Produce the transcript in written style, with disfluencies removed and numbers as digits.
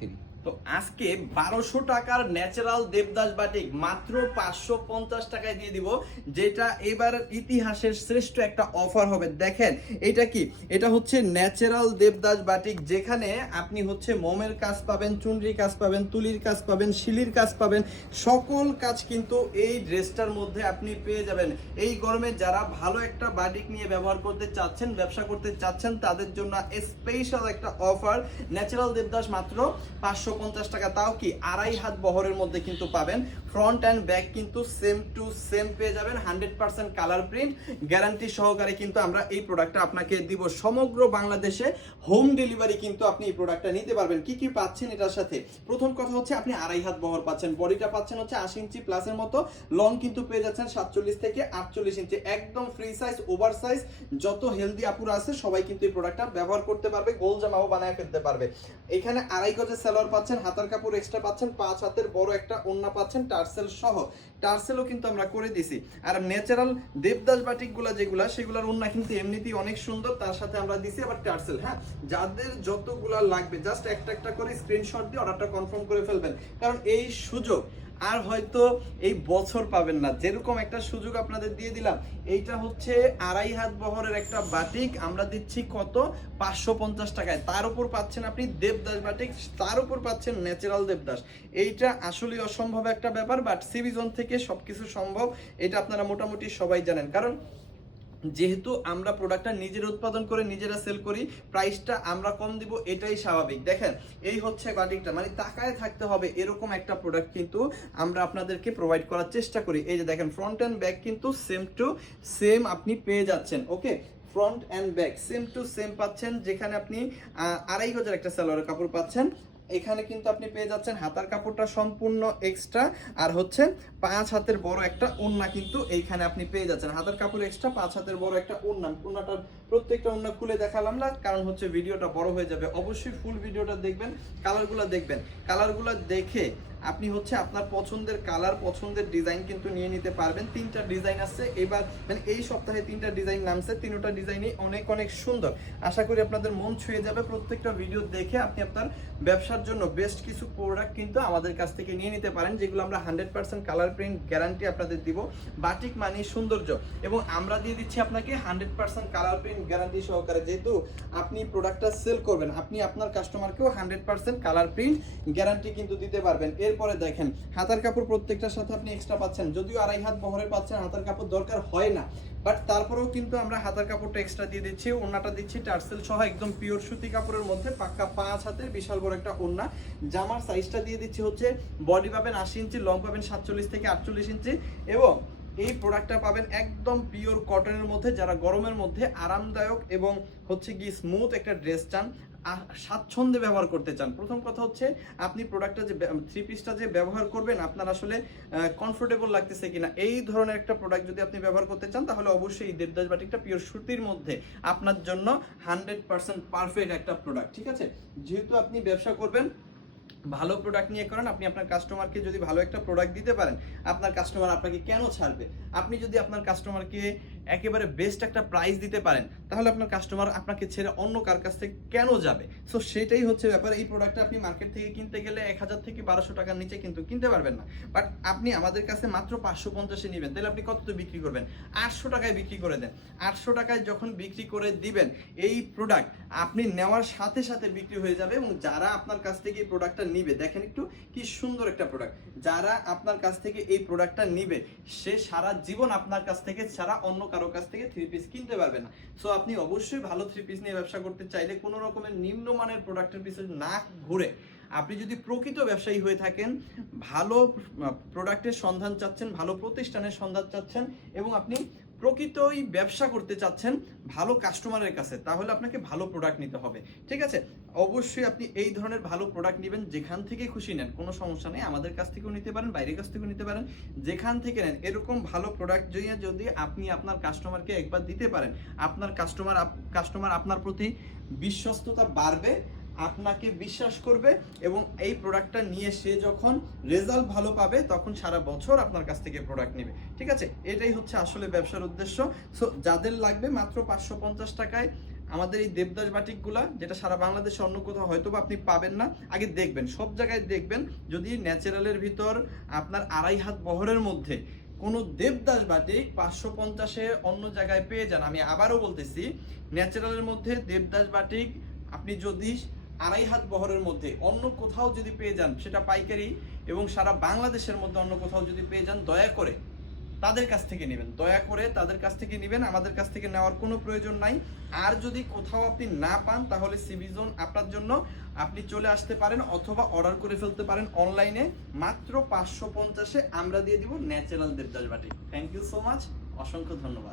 Free. তো আজকে 1200 টাকার ন্যাচারাল দেবদাস বাটিক মাত্র 550 টাকায় দিয়ে দিব, যেটা এবার ইতিহাসের শ্রেষ্ঠ একটা অফার হবে। দেখেন এটা কি, এটা হচ্ছে ন্যাচারাল দেবদাস বাটিক, যেখানে আপনি হচ্ছে মোমের কাজ পাবেন, চুনরি কাজ পাবেন, তুলির কাজ পাবেন, শিলির কাজ পাবেন, সকল কাজ কিন্তু এই ড্রেসটার মধ্যে আপনি পেয়ে যাবেন। এই গরমে যারা ভালো একটা বাটিক নিয়ে ব্যবহার করতে চাচ্ছেন, ব্যবসা করতে চাচ্ছেন, তাদের জন্য স্পেশাল একটা অফার। ন্যাচারাল দেবদাস মাত্র 550 টাকা, তাও কি 2.5 হাত বহরের মধ্যে কিন্তু পাবেন। ফ্রন্ট অ্যান্ড ব্যাক কিন্তু সেম টু সেম পেয়ে যাবেন, 100% কালার প্রিন্ট গ্যারান্টি সহকারে কিন্তু আমরা এই প্রোডাক্টটা আপনাকে দিব। সমগ্র বাংলাদেশে হোম ডেলিভারি কিন্তু আপনি এই প্রোডাক্টটা নিতে পারবেন। কি কি পাচ্ছেন এটার সাথে? প্রথম কথা হচ্ছে আপনি 2.5 হাত বহর পাচ্ছেন, বডিটা পাচ্ছেন হচ্ছে 80 ইঞ্চি প্লাসের মতো, লং কিন্তু পেয়ে যাচ্ছেন 47 থেকে 48 ইঞ্চি, একদম ফ্রি সাইজ, ওভার সাইজ। যত হেলদি আপুরা আছে সবাই কিন্তু এই প্রোডাক্টটা ব্যবহার করতে পারবে, গোল জামাও বানায় ফেলতে পারবে। এখানে 2.5 গজের সালোয়ার পাচ্ছেন, হাতার কাপড় এক্সট্রা পাচ্ছেন, 5 হাতের বড় একটা ওড়না পাচ্ছেন টার্সেল সহ। টার্সেলও কিন্তু আমরা করে দিছি। আর ন্যাচারাল দেবদাস বাটিকগুলা যেগুলা, সেগুলোর ওড়না কিন্তু এমনিতেই অনেক সুন্দর, তার সাথে আমরা দিছি আবার টার্সেল। হ্যাঁ, যাদের যতগুলা লাগবে জাস্ট একটা একটা করে স্ক্রিনশট দিয়ে অর্ডারটা কনফার্ম করে ফেলবেন, কারণ এই সুযোগ আর হয়তো এই বছর পাবেন না। যেরকম একটা সুযোগ আপনাদের দিয়ে দিলাম, এইটা হচ্ছে 2.5 হাত বহরের একটা বাটিক আমরা দিচ্ছি কত? 550 টাকায়। তার উপর পাচ্ছেন আপনি দেবদাস বাটিক, তার উপর পাচ্ছেন ন্যাচারাল দেবদাস। এইটা আসলে অসম্ভব একটা ব্যাপার, বাট সিবি জোন থেকে সবকিছু সম্ভব, এটা আপনারা মোটামুটি সবাই জানেন। কারণ যেহেতু আমরা প্রোডাক্টটা নিজের উৎপাদন করে নিজেরা সেল করি, প্রাইসটা আমরা কম দিব, এটাই স্বাভাবিক। দেখেন এই হচ্ছে বাটিকটা, মানে তাকায় থাকতে হবে এরকম একটা প্রোডাক্ট কিন্তু আমরা আপনাদেরকে প্রোভাইড করার চেষ্টা করি। এই যে দেখেন ফ্রন্ট অ্যান্ড ব্যাক কিন্তু সেম টু সেম আপনি পেয়ে যাচ্ছেন। Okay, front and back same to same পাচ্ছেন, যেখানে আপনি 2.5 গজের একটা সালোয়ারের কাপড় পাচ্ছেন। এখানে কিন্তু আপনি পেয়ে যাচ্ছেন হাতার কাপড়টা সম্পূর্ণ এক্সট্রা, আর হচ্ছে 5 হাতের বড় একটা ওড়না কিন্তু এইখানে আপনি পেয়ে যাচ্ছেন। হাতার কাপড় এক্সট্রা, 5 হাতের বড় একটা ওড়না। ওড়নাটার প্রত্যেকটা ওড়না খুলে দেখালাম না, কারণ হচ্ছে ভিডিওটা বড় হয়ে যাবে। অবশ্যই ফুল ভিডিওটা দেখবেন, কালারগুলো দেখবেন। কালারগুলো দেখে আপনি হচ্ছে আপনার পছন্দের কালার, পছন্দের ডিজাইন কিন্তু নিয়ে নিতে পারবেন। 3টা ডিজাইন আছে এবার, মানে এই সপ্তাহে 3টা ডিজাইন নামছে, 3টা ডিজাইনই অনেক অনেক সুন্দর। আশা করি আপনাদের মন ছুঁয়ে যাবে। প্রত্যেকটা ভিডিও দেখে আপনি আপনার ব্যবসার জন্য বেস্ট কিছু প্রোডাক্ট কিন্তু আমাদের কাছ থেকে নিয়ে নিতে পারেন, যেগুলো আমরা 100% কালার প্রিন্ট গ্যারান্টি আপনাদের দিব। বাটিক মানে সৌন্দর্য, এবং আমরা দিয়ে দিচ্ছি আপনাকে 100% কালার প্রিন্ট গ্যারান্টি সহকারে। যেহেতু আপনি প্রোডাক্টটা সেল করবেন, আপনি আপনার কাস্টমারকেও 100% কালার প্রিন্ট গ্যারান্টি কিন্তু দিতে পারবেন। এরপরে দেখেন হাতার কাপড় প্রত্যেকটার সাথে আপনি এক্সট্রা পাচ্ছেন, যদিও 2.5 হাত বহরের পাচ্ছেন, হাতার কাপড় দরকার হয় না, বাট তারপরেও কিন্তু আমরা হাতার কাপড়টা এক্সট্রা দিয়ে দিচ্ছি। ওড়নাটা দিচ্ছি টার্সেল সহ, একদম পিওর সুতি কাপড়ের মধ্যে, পাক্কা 5 হাতের বিশাল বড় একটা ওড়না। জামার সাইজটা দিয়ে দিচ্ছি হচ্ছে, বডি পাবেন 80 ইঞ্চি, লং পাবেন 47 থেকে 48 ইঞ্চি, এবং এই প্রোডাক্টটা পাবেন একদম পিওর কটনের মধ্যে। যারা গরমের মধ্যে আরামদায়ক এবং হচ্ছে কি স্মুথ একটা ড্রেস চান, স্বাচ্ছন্দ্যে ব্যবহার করতে চান, প্রথম কথা হচ্ছে আপনি প্রোডাক্টটা যে 3 পিসটা যে ব্যবহার করবেন, আপনার আসলে কমফোর্টেবল লাগতেছে কিনা, এই ধরনের একটা প্রোডাক্ট যদি আপনি ব্যবহার করতে চান, তাহলে অবশ্যই এই দেবদাস বাটিকটা পিওর সুতির মধ্যে আপনার জন্য 100% পারফেক্ট একটা প্রোডাক্ট। ঠিক আছে, যেহেতু আপনি ব্যবসা করবেন, ভালো প্রোডাক্ট নিয়ে করেন, আপনি আপনার কাস্টমারকে যদি ভালো একটা প্রোডাক্ট দিতে পারেন, আপনার কাস্টমার আপনাকে কেন ছাড়বে? আপনি যদি আপনার কাস্টমারকে একেবারে বেস্ট একটা প্রাইস দিতে পারেন, তাহলে আপনার কাস্টমার আপনাকে ছেড়ে অন্য কার কাছ থেকে কেন যাবে? সো সেটাই হচ্ছে ব্যাপার। এই প্রোডাক্টটা আপনি মার্কেট থেকে কিনতে গেলে 1000 থেকে 1200 টাকার নিচে কিন্তু কিনতে পারবেন না, বাট আপনি আমাদের কাছে মাত্র 550-এ নেবেন, তাহলে আপনি কত বিক্রি করবেন? 800 টাকায় বিক্রি করে দেন। 800 টাকায় যখন বিক্রি করে দিবেন, এই প্রোডাক্ট আপনি নেওয়ার সাথে সাথে বিক্রি হয়ে যাবে, এবং যারা আপনার কাছ থেকে এই প্রোডাক্টটা নিবে, দেখেন একটু কি সুন্দর একটা প্রোডাক্ট, যারা আপনার কাছ থেকে এই প্রোডাক্টটা নিবে, সে সারা জীবন আপনার কাছ থেকে ছাড়া অন্য কারো কাছ থেকে 3 পিস কিনতে পারবে না। সো আপনি অবশ্যই ভালো 3 পিস নিয়ে ব্যবসা করতে চাইলে কোনো রকমের নিম্নমানের প্রোডাক্টের পিছনে না ঘুরে, আপনি যদি প্রকৃত ব্যবসায়ী হয়ে থাকেন, ভালো প্রোডাক্টের সন্ধান চাচ্ছেন, ভালো প্রতিষ্ঠানের সন্ধান চাচ্ছেন, এবং আপনি প্রকৃতই ব্যবসা করতে চাচ্ছেন ভালো কাস্টমারের কাছে, তাহলে আপনাকে ভালো প্রোডাক্ট নিতে হবে। ঠিক আছে, অবশ্যই আপনি এই ধরনের ভালো প্রোডাক্ট নেবেন, যেখান থেকে খুশি নেন, কোনো সমস্যা নেই। আমাদের কাছ থেকেও নিতে পারেন, বাইরের কাছ থেকেও নিতে পারেন, যেখান থেকে নেন। এরকম ভালো প্রোডাক্ট যদি আপনি আপনার কাস্টমারকে একবার দিতে পারেন, আপনার কাস্টমার আপনার প্রতি বিশ্বস্ততা বাড়বে, আপনাকে বিশ্বাস করবে, এবং এই প্রোডাক্টটা নিয়ে সে যখন রেজাল্ট ভালো পাবে, তখন সারা বছর আপনার কাছ থেকে প্রোডাক্ট নেবে। ঠিক আছে, এটাই হচ্ছে আসলে ব্যবসার উদ্দেশ্য। সো যাদের লাগবে মাত্র 550 টাকায় আমাদের এই দেবদাস বাটিকগুলা, যেটা সারা বাংলাদেশে অন্য কোথাও হয়তো বা আপনি পাবেন না, আগে দেখবেন, সব জায়গায় দেখবেন যদি ন্যাচারালের ভিতর আপনার 2.5 হাত বহরের মধ্যে কোনো দেবদাস বাটিক 550-এ অন্য জায়গায় পেয়ে যান। আমি আবারও বলতেছি, ন্যাচারালের মধ্যে দেবদাস বাটিক আপনি যদি 2.5 হাত বহরের মধ্যে অন্য কোথাও যদি পেয়ে যান, সেটা পাইকারি এবং সারা বাংলাদেশের মধ্যে অন্য কোথাও যদি পেয়ে যান, দয়া করে তাদের কাছ থেকে নেবেন, দয়া করে তাদের কাছ থেকে নেবেন, আমাদের কাছ থেকে নেওয়ার কোনো প্রয়োজন নাই। আর যদি কোথাও আপনি না পান, তাহলে সিবি জোন আপনার জন্য, আপনি চলে আসতে পারেন অথবা অর্ডার করে ফেলতে পারেন অনলাইনে। মাত্র 550-এ আমরা দিয়ে দিব natural Devdas batik. Thank you so much, অসংখ্য ধন্যবাদ।